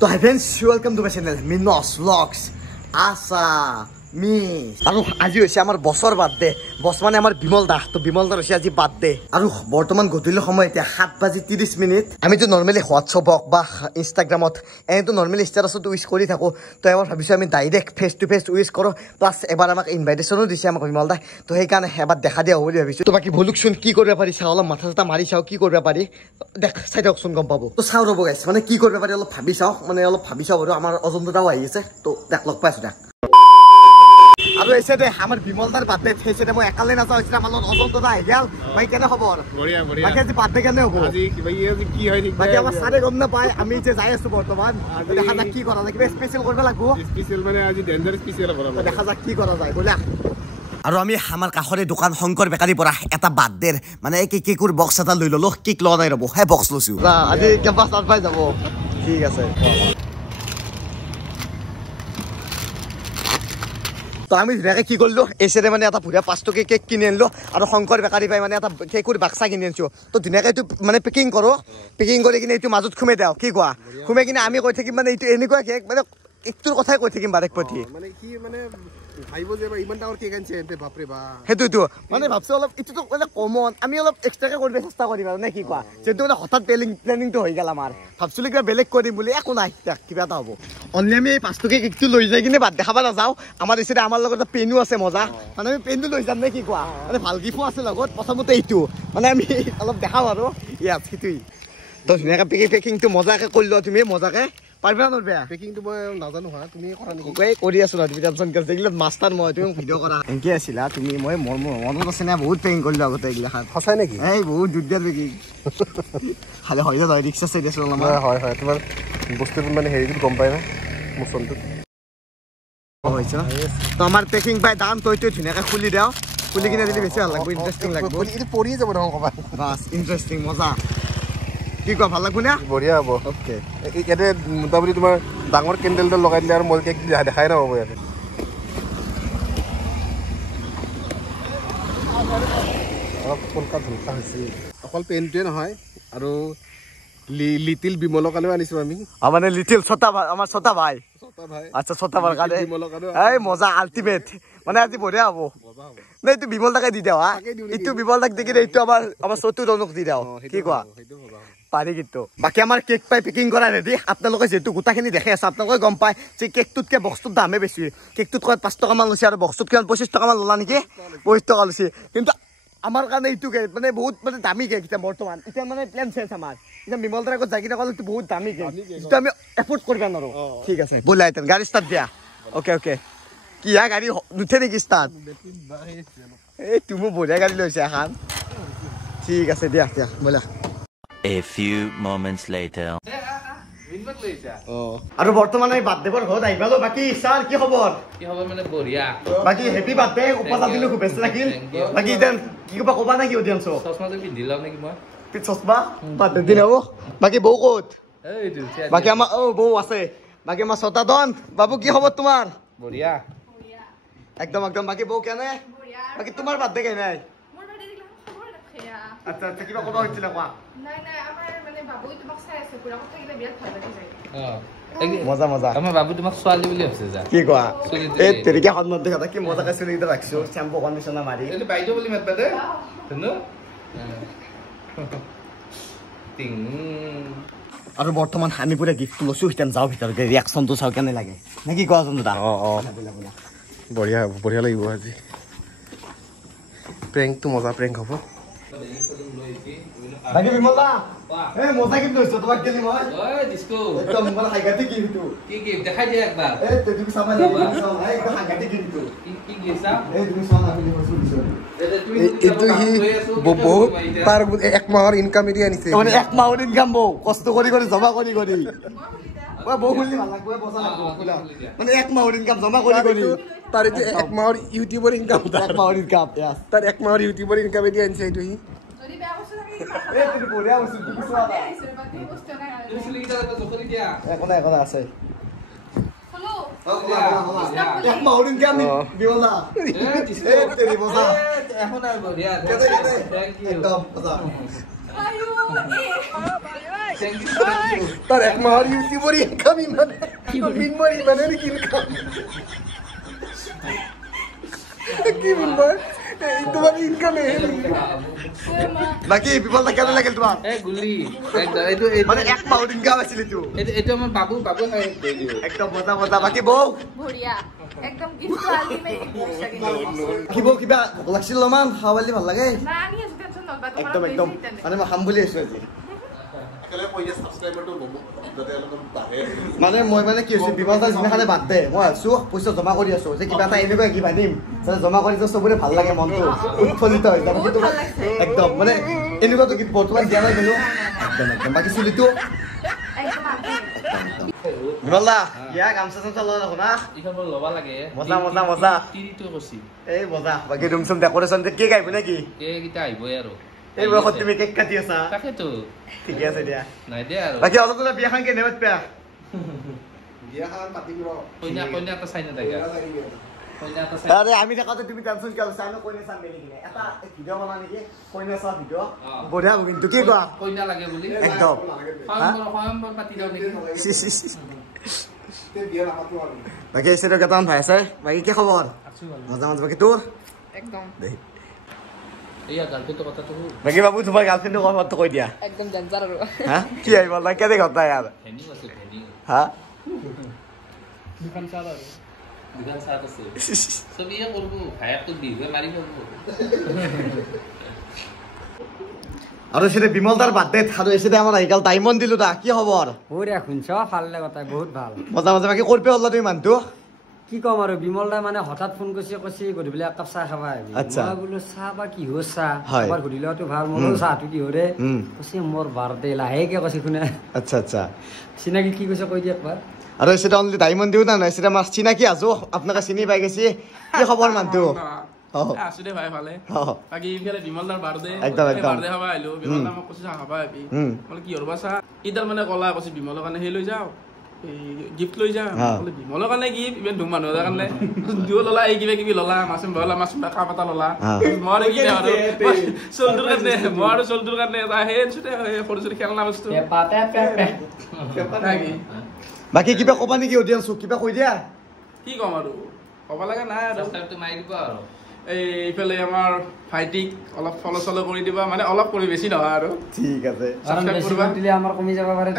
তো hi friends, welcome to my channel Mins Blogs Asha Miss. আৰু আজি হৈছে আমাৰ বছৰ বাৰ্থডে। বছ মানে আমাৰ বিমল দা। তো বিমল দাৰ হৈছে আজি বাৰ্থডে। আৰু বৰ্তমান গধূলি সময় এতিয়া 7:30। আমিতো নৰ্মেলি হোৱাটছআপ হওক বা ইনষ্টাগ্ৰামত এনেতো নৰ্মেলি ষ্টেটাছত উইচ কৰি থাকোঁ। তো এবাৰ ভাবিছোঁ আমি direct face to face wish কৰোঁ। প্লাছ এবাৰ আমাক ইনভাইটেশ্যনো দিছে আমাক বিমল দাই। তো সেইকাৰণে এবাৰ দেখা দিয়া হ'ব বুলি ভাবিছোঁ। তো বাকী বলুকচোন কি কৰিব পাৰি চাওঁ, অলপ মাথা চাথা মাৰি চাওঁ কি কৰিব পাৰি। চাই দিয়কচোন গম পাব। তো চাওঁ ৰ'ব গাইছ, মানে কি কৰিব পাৰি অলপ ভাবি চাওঁ বাৰু। আমাৰ অজন্তা দাও আহি আছে। তো দেখ লগ পাইছোঁ দেখ। আৰু এসে দে আমাৰ বিমল দাৰ বাৰ্থডে হৈছে দে। মই একালে নাযাওঁ, হৈছে আমাৰ লগত অজন্তা দা আহি গেল। ভাই কেনে খবৰ? বঢ়িয়া বঢ়িয়া। বাকী আজি বাৰ্থডে কেনে হ'ব? আজি কি হয় ঠিক বাকী আমাৰ চাৰে গম নাপায়, আমি যে যাই আছোঁ বৰ্তমান। দেখা যাক কি কৰা যায়, কিবা স্পেচিয়েল কৰিব লাগিব। স্পেচিয়েল মানে আজি ডেঞ্জাৰ স্পেচিয়েল হ'ব। দেখা যাক কি কৰা যায় ব'লা। আৰু আমি আমাৰ কাষৰে দোকান শংকৰ বেকাৰীৰ পৰা এটা বাৰ্থডেৰ মানে কেকৰ বক্স এটা লৈ ল'লোঁ। কেক লোৱা নাই ৰ'ব, হে বক্স লৈছোঁ। আজি কেম্পাছ তাত পাই যাব। ঠিক আছে। তো আমি ধুনীয়াকৈ কি কৰিলোঁ, এচেৰে মানে এটা ভুৰীয়া 5 টকীয়া কেক কিনি আনিলোঁ। আৰু শংকৰ বেকাৰী পাই মানে এটা কেকৰ বাক্সা কিনি আনিছোঁ। তো ধুনীয়াকৈ এইটো মানে পেকিং কৰোঁ। পেকিং কৰি কিনে এইটো মাজত সোমাই দিওঁ। কি কোৱা? সোমাই কিনে আমি কৈ থাকিম মানে এইটো এনেকুৱা কেক, মানে কেকটোৰ কথাই কৈ থাকিম বাৰেক প্ৰতি। মানে কি মানে ভাবিব যে ইমান ডাঙৰ কেক আনিছে এন্তে বাপৰে বা। সেইটোতো মানে ভাবছোঁ অলপ এইটোতো মানে কমন, আমি অলপ এক্সট্ৰাকৈ কৰিব চেষ্টা কৰিম আৰু নে কি কোৱা? যিহেতু মানে হঠাৎ প্লেনিংটো হৈ গ'ল আমাৰ। ভাবছিলোঁ কিবা বেলেগ কৰিম বুলি, একো নাই, কিবা এটা হ'ব। অনলি আমি এই 5 টকীয়া কেকটো লৈ যাই কিনে বাৰ্থডে খাব নাযাওঁ। আমাৰ নিচিনা আমাৰ লগত এটা পেনো আছে মজা, মানে আমি পেনটো লৈ যাম নে কি কোৱা? মানে ভাল গিফ্টো আছে লগত। প্ৰথমতে এইটো মানে আমি অলপ দেখাম আৰু ইয়াত সেইটোৱেই। তো ধুনীয়াকৈ পেকিংটো মজাকৈ কৰি লোৱা তুমি, মজাকৈ পাৰিবা নৰবা? পেকিংটো মই নাজানো হা, তুমি কৰা নেকি? কৰি আছো না, তুমি টেনশ্যন কৰিছা। এইগিলা মাষ্টাৰ মই, তুমি ভিডিঅ' কৰা এনেকৈ আছিলা তুমি। মই মোৰ মনত আছে না, বহুত পেকিং কৰিলোঁ আগতে এইগিলাখান। সঁচাই নেকি? এই বহুত দুৰ্দিয়াৰ পেকিং। খালি হৈ যায় ৰিক্সা চাই দিছোঁ অলপমান। হয় হয়, তোমাৰ বস্তুটো মানে হেৰিটো গম পাই না মোচনটো হৈছে। তো আমাৰ পেকিং পাই দাম তই ধুনীয়াকৈ খুলি দিওঁ। খুলি কিনে দিলে বেছি ভাল লাগিব, ইণ্টাৰেষ্টিং লাগিব। এইটো পৰিয়ে যাব দেখোন ক'ৰবাত। বাছ ইণ্টাৰেষ্টিং মজা। কি কোৱা, ভাল লাগিব না? বঢ়িয়া হ'ব। অ'কে। ইয়াতে মোটামুটি তোমাৰ ডাঙৰ কেণ্ডেলডাল লগাই দিলে আৰু মই কেক দেখাই নহ'ব ইয়াতে। অলপ কলকা ধুলকা হৈছে। অকল পেনটোৱে নহয় আৰু লিটিল বিমলৰ কাৰণেও আনিছোঁ আমি। মানে লিটিল ছটা ভাই, আমাৰ ছটা ভাই। আচ্ছা ছটা ভাই কাৰণে এই মজা আল্টিমেট। মানে আজি বঢ়িয়া হ'ব। নাই এইটো বিমল দাকে দি দিওঁ হা। এইটো বিমল দাক দি কিনে এইটো আমাৰ চতুৰ ৰনক দি দিওঁ। কি কোৱা? পাৰি কিন্তু। বাকী আমাৰ কেক পাই পেকিং কৰা ৰেডি। আপোনালোকে যিহেতু গোটাখিনি দেখি আছে, আপোনালোকে গম পায় যে কেকটোতকৈ বক্সটোৰ দামেই বেছি। কেকটোত ক'ত 5 টকামান লৈছে আৰু বক্সটোত কিমান 25 টকামান ল'লা নেকি? 25 টকা লৈছে। কিন্তু আমাৰ কাৰণে এইটো কেক মানে বহুত মানে দামী কেক এতিয়া বৰ্তমান। এতিয়া মানে প্লেন চেঞ্জ আমাৰ। এতিয়া বিমল দাৰ আগত যাই কিনে ক'লে এইটো বহুত দামী কেক, যিটো আমি এফৰ্ড কৰিব নোৱাৰোঁ। ঠিক আছে ব'লা এতিয়া গাড়ী ষ্টাৰ্ট দিয়া। অ'কে। কি হা গাড়ী নুঠে নেকি ষ্টাৰ্ট? এই তুমি বঢ়িয়া গাড়ী লৈছে এখন। ঠিক আছে দিয়া ব'লা। A few moments later. আৰু বৰ্তমান এই বাৰ্থডেৰ ঘৰত আহি পালো। বাকী ছাৰ কি খবৰ? কি খবৰ মানে বঢ়িয়া। বাকী হেপী বাৰ্থডে উপহার দিলো, খুব বেষ্ট লাগিল। বাকী এতিয়া কি ক'বা নাকি অডিয়েন্সক? চশমাটো পিন্ধি লওঁ নেকি মই? চশমা বাৰ্থডে দিন হ'ব। বাকী বৌ ক'ত? এইটো বাকী আমাৰ বৌ আছে। বাকী আমাৰ ছটা দন। বাবু কি খবৰ তোমাৰ? বঢ়িয়া একদম। বাকী বৌ কেনে? বাকী তোমাৰ বাৰ্থডে কেনে? আচ্ছা কিবা ক'ব হৈছিলে কোৱা। মজা আমাৰ বাবু তোমাক ছোৱালী বুলি ভাবিছে যা। কি কোৱা? এই তেৰিকা সন্মত দেখা কি মজাকে চুলিকেইটা ৰাখিছো, চেম্পু কণ্ডিচনাৰ মাৰি। বাইদেউ বুলি মাতবা দে শুনো। আৰু বৰ্তমান আমি পুৰা গিফ্টটো লৈছোঁ। এতিয়া যাওঁ ভিতৰতে, ৰিয়েকশ্যনটো চাওঁ কেনে লাগে নে কি কোৱা চন্দা? বঢ়িয়া হ'ব, বঢ়িয়া লাগিব আজি। প্ৰেংকটো মজা প্ৰেংক হ'ব। বাকী বিমলা এই মজা গিফ্ট লৈছোঁ তোমাক গেলি মই। ওই ডিস্কো একদম মানে হাইগাটি গিফ্টটো। কি গিফ্ট দেখাই দিয়া একবাৰ। এই তুমি চাবা লাগিব, একদম হাইগাটি গিফ্টটো। কি গিফ্ট এই তুমি চাবা আমি লৈছোঁ। এইটো সি বহুত তাৰ 1 মাহৰ ইনকাম এৰি আনিছে। মানে 1 মাহৰ ইনকাম বৌ কষ্ট কৰি জমা কৰি বৌ খুলি ভাল লাগব। মানে 1 মাহৰ ইনকাম জমা কৰি তাৰ এইটো 1 মাহৰ ইউটিউবৰ ইনকাম। 1 মাহৰ ইনকাম তাৰ 1 মাহৰ ইউটিউবৰ ইনকাম এৰি আনিছে এইটো সি। একো নাই আছে। এক মাহৰ ইনকাম বিমলা। একদম Thank you. তাৰ এক মাহৰ ইউটিউবৰি ইনকাম ইমানে মিনমৰ ইমানে নেকি ইনকাম কি মিনমৰ তোমাৰ ইনকামে বাকি বিপলটা কেনে লাগিল তোমাৰ Hey, Gulli. Itu মানে এক মাহৰ ইনকাম আছিল তো itu আমার babu hai video. একদম মজা মজা বাকি বৌ বঢ়িয়া একদম গিফ্ট আল্টিমেট কি বৌ কিবা লাগছিল অলপমান খাৱালি ভাল লাগে না আমি আছো টেনশন নলবা একদম একদম মানে মই খাম বুলি আছো আজি একেলগে কৈ দিয়া ছাবস্ক্ৰাইবাৰটো ল'ব যাতে অলপমান বাঢ়ে মানে মই মানে কি হৈছে বিমান দা যিমানে বাদ দে মই আছো পইচা জমা কৰি আছো যে কিবা এটা এনেকুৱা কিবা দিম যাতে জমা কৰি যে চবৰে ভাল লাগে মনটো উৎফুল্লিত হৈ যাব কিন্তু একদম মানে এনেকুৱাটো কি বৰ্তমান দিয়া নাই কিন্তু একদম একদম বাকি চুলিটো বিমলদা ইয়া গামছা চামছা লোৱা দেখোন না Ikan mau loba lagi ya. মজা মজা মজা Tiri itu kosi. এই মজা বাকি ৰুম চুম ডেকৰেশ্যন কেক আহিব নেকি Kita ibu ya ro. এই বয়সত তুমি কেক কাটি আছা Pakai tuh. ঠিকে আছে দিয়া Nah dia ro. বাকি অলপ অলপ বিয়াখন কেনে পাতিবা বিয়াখন পাতিম ৰ Koinnya atas saya dah ya. Koinnya atas saya. আরে আমি থাকতে তুমি টেনশন কিয় লৈছা আমি কইনে চাম মেলি কিনে এটা ভিডিঅ' বনা নেকি কইনে চোৱা ভিডিঅ' বঢ়িয়া হ'ব কিন্তু কি কোৱা Koinnya lagi beli. একদম Koin pati dah nih. তে বিয়াৰ আমাৰটো আৰু বাকি এসেটো কেতান ভাই আছে বাকি কি খবৰ মজা মজা বাকি তোৰ একদম দেই Iya ganti tuh kata tuh. বাকি বাবু তোমাৰ গাৰ্লফ্ৰেণ্ডৰ কথাটো কৈ দিয়া একদম ডেঞ্জাৰ আৰু হা কি আহিব না কেনে কথা ইয়াৰ Ini masuk ini. হা Bukan salah sih. Sebenarnya kurbu kayak tuh di gue mari kurbu. আৰু সেটা বিমলদাৰ বাৰ্থডে আৰু এসেতে আমাৰ আহিকাল ডায়মণ্ড দিলো দা কি খবৰ বঢ়িয়া শুনছ ভাল লাগে তাই বহুত ভাল মজা মজা বাকি কৰপে হল তুমি মানুহটো কি কম আৰু বিমল দাই মানে হঠাৎ ফোন কৈছে গধূলি একাপ চাহ খাবা আহিবি আচ্ছা। মই বোলো চাহ বা কিহৰ চাহ হয়। এবাৰ সুধিলেতো ভাল মই বোলো চাহটো কিহৰে কৈছে মোৰ বাৰ্থডে লাহেকে কৈছে শুনে আচ্ছা আচ্ছা চিনাকি কি কৈছে কৈ দিয়ে একবাৰ আৰু সেটা অনলি ডায়মণ্ড দিও না নাই সেটা মাছ চিনাকি আছো আপোনাক চিনি পাই গেছি কি খবৰ মানুহটো আছো দে ভাই ভালে বাকি ইফালে বিমলদাৰ বাৰ্থডে একদম, একদম। বাৰ্থডে খাবা আহিলো বিমলদা মোক কৈছে চাহ খাবা আহিবি মানে কি হৰবা চাহ ইদাৰ মানে কলা কৈছে বিমলৰ কাৰণে সেই লৈ যাওঁ গিফ্ট লৈ যাওঁ বোলে বিমলৰ কাৰণে গিফ্ট ইভেন ধুম মানুহৰ কাৰণে দিও ললা এই কিবা কিবি ললা মাছ কাপ এটা ললা মই কি আৰু চলটোৰ কাৰণে মই আৰু চলটোৰ কাৰণে এটা সেই চুটে সৰু চুটি খেলনা বস্তু তাকি বাকি কিবা কবা নেকি অডিয়েন্স কিবা কৈ দিয়া কি ক'ম আৰু ক'ব লগা নাই আৰু Subscribe tuh main gua ro. এইফালে আমাৰ ভাইটিক অলপ ফলো চলো কৰি দিবা মানে অলপ কৰি বেছি নহয় আৰু ঠিক আছে কাৰণ বেছি কৰি দিলে আমাৰ কমি যাব পাৰে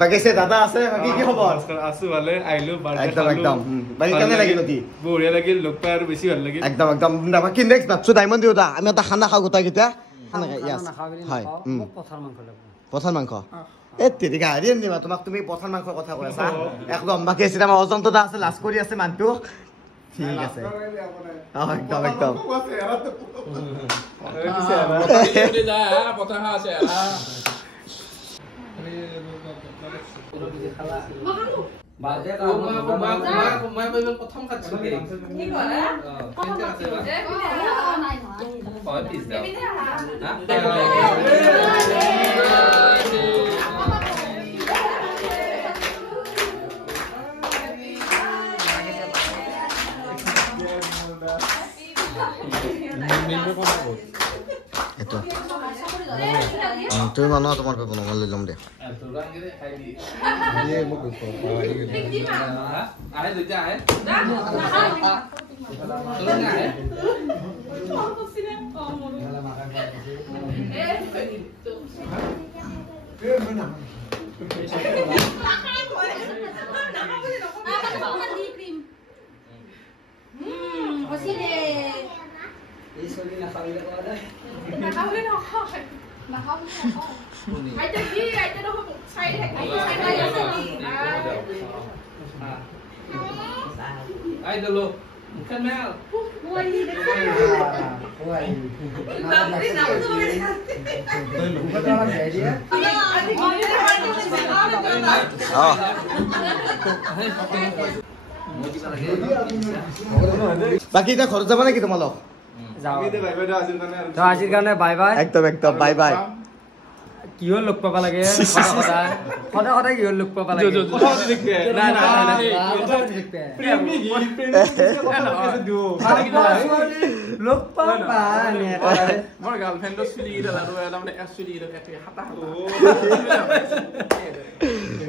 বাকি সে দাদা আছে বাকি কি খবৰ আছো ভালে আহিলো একদম একদম বাকি কেনে লাগিল অতি বঢ়িয়া লাগিল লগ পাই আৰু বেছি ভাল লাগিল একদম একদম বাকি নেক্সট ভাবছো ডায়মণ্ড দিও দা আমি এটা খানা খাওঁ গোটা কিটা ইয়াস হয় মোক পথাৰ মাংস লাগিব পথাৰ মাংস এ তেৰিকা হাৰি আনিবা তোমাক তুমি পথাৰ মাংসৰ কথা কৈ আছা একদম বাকি আছে আমাৰ অজন্তা দা আছে লাজ কৰি আছে মানুহটো ঠিক আছে একদম একদম পথাৰ আছে বাৰ্থডে মই প্ৰথম খাচ্ছি কি কৰে হয় পিছ দাও এটো তুমি মানুহ তোমাৰ পেপন মই লৈ ল'ম দে দিয়ে মোক আহে দুটা আহে চলনা আহে এই চলি নাখাবিলে কোৱা যায় নাখাবলে নহয় নাখাবলে নহয় আইতা কি আইতা দেখো চাইড আই দলো মুখেন মেল বাকি এতিয়া ঘৰত যাবা নেকি তোমালোক আজিৰ কাৰণে বাই বাই একদম একদম বাই বাই কিহৰ লগ পাব লাগে সদায় সদায় কিহৰ লগ পাব লাগে লগ পাবা মোৰ গাৰ্লফ্ৰেণ্ডৰ চুলি আৰু মানে চুলি হাতা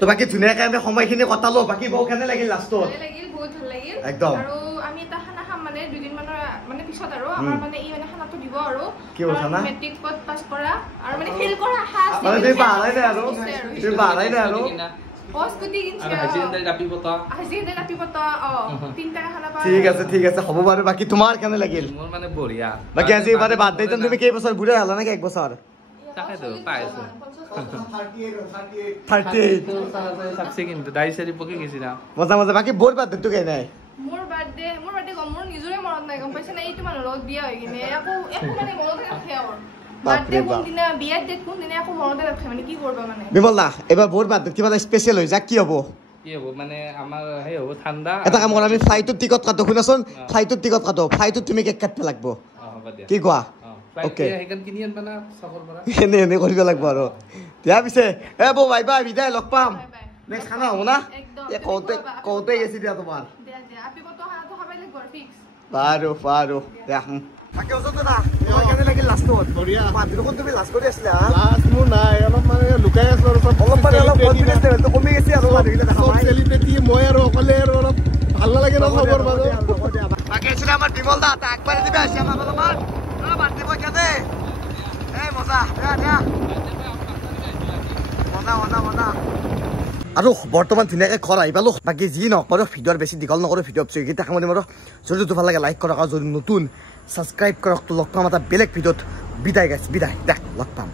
তো বাকী ধুনীয়াকে আমি সময়খিনি কটালো বাকী বহু কেনে লাগিল লাষ্টত লাগিল বহুত ভাল লাগিল একদম আৰু আমি এটা খানা খাম মানে দুদিন মানৰ মানে পিছত আৰু আমাৰ মানে ই মানে খানাটো দিব আৰু কি খানা মেট্ৰিক পাছ কৰা আৰু মানে ফেল কৰা হাস মানে তুমি বাহাৰাই নাই আৰু তুমি বাহাৰাই নাই আৰু স্কুটি কিনছে হাজিন্দা ৰাতিপুৱা তিনটা খানা পা ঠিক আছে হ'ব বাৰু বাকী তোমাৰ কেনে লাগিল মোৰ মানে বঢ়িয়া বাকী আজি মানে বাৰ্থডে তুমি কেই বছৰ বুঢ়া হ'লা নেকি 1 বছৰ তাকেতো পাইছো 38 চাপছে কিন্তু দাই চাৰি পকি গেছি না মজা বাকী বৰ বাৰ্থডেটো কেনে নাই মোৰ বাৰ্থডে গম মোৰ নিজৰে মনত নাই গম পাইছে না এইটো মানুহৰ লগত বিয়া হৈ কিনে একো মানে মনত ৰাখে আৰু বাৰ্থডে কোনদিনা বিয়াৰ ডেট কোনদিনা একো মনত ৰাখে মানে কি কৰবা মানে বিমল দা এবাৰ বৰ বাৰ্থডে কিবা স্পেচিয়েল হৈ যাক কি হ'ব কি হ'ব মানে আমাৰ সেই হ'ব ঠাণ্ডা এটা কাম কৰা আমি ফ্লাইটৰ টিকট কাটো শুনাচোন ফ্লাইটৰ টিকট কাটো ফ্লাইটত তুমি কেক কাটব লাগিব হ'ব দিয়া কি কোৱা ওকে সেইকাৰণে কিনি আনবা না চাকৰ পৰা এনে কৰিব লাগিব আৰু দিয়া পিছে এ বৌ বাই বাই বিদায় লগ পাম নেক্সট খানা হ'ব না এ কওঁতে গেছি দিয়া তোমাৰ আপি কত খানাটো খাবাই লাগিব ফিক্স পাৰো দিয়া বাকী ওচৰতে না তোমাৰ কেনে লাগিল লাষ্টত বঢ়িয়া মাতিলো কোন তুমি লাষ্ট কৰি আছিলা লাষ্ট মোৰ নাই অলপ মানে লুকাই আছো আৰু অলপ কনফিডেন্স লেভেলটো কমি গৈছে আৰু মানুহগিলা দেখা চব পাই চেলিব্ৰিটি মই আৰু অকলে আৰু অলপ ভাল নালাগে ন খবৰ মাজত বাকী আছিলে আমাৰ বিমল দা আগবাঢ়ি দিবি আহিছে আমাৰ বাৰ্থডে বয় কেনে এই মজা দিয়া মজা আৰু বৰ্তমান ধুনীয়াকৈ ঘৰ আহি পালোঁ বাকী যি নকৰোঁ ভিডিঅ'ৰ বেছি দীঘল নকৰোঁ ভিডিঅ' এইকেইটা সামৰি মাৰোঁ যদি ভাল লাগে লাইক কৰক আৰু যদি নতুন ছাবস্ক্ৰাইব কৰক তো লগ পাম এটা বেলেগ ভিডিঅ'ত বিদায় গাইছ বিদায় দেখ লগ পাম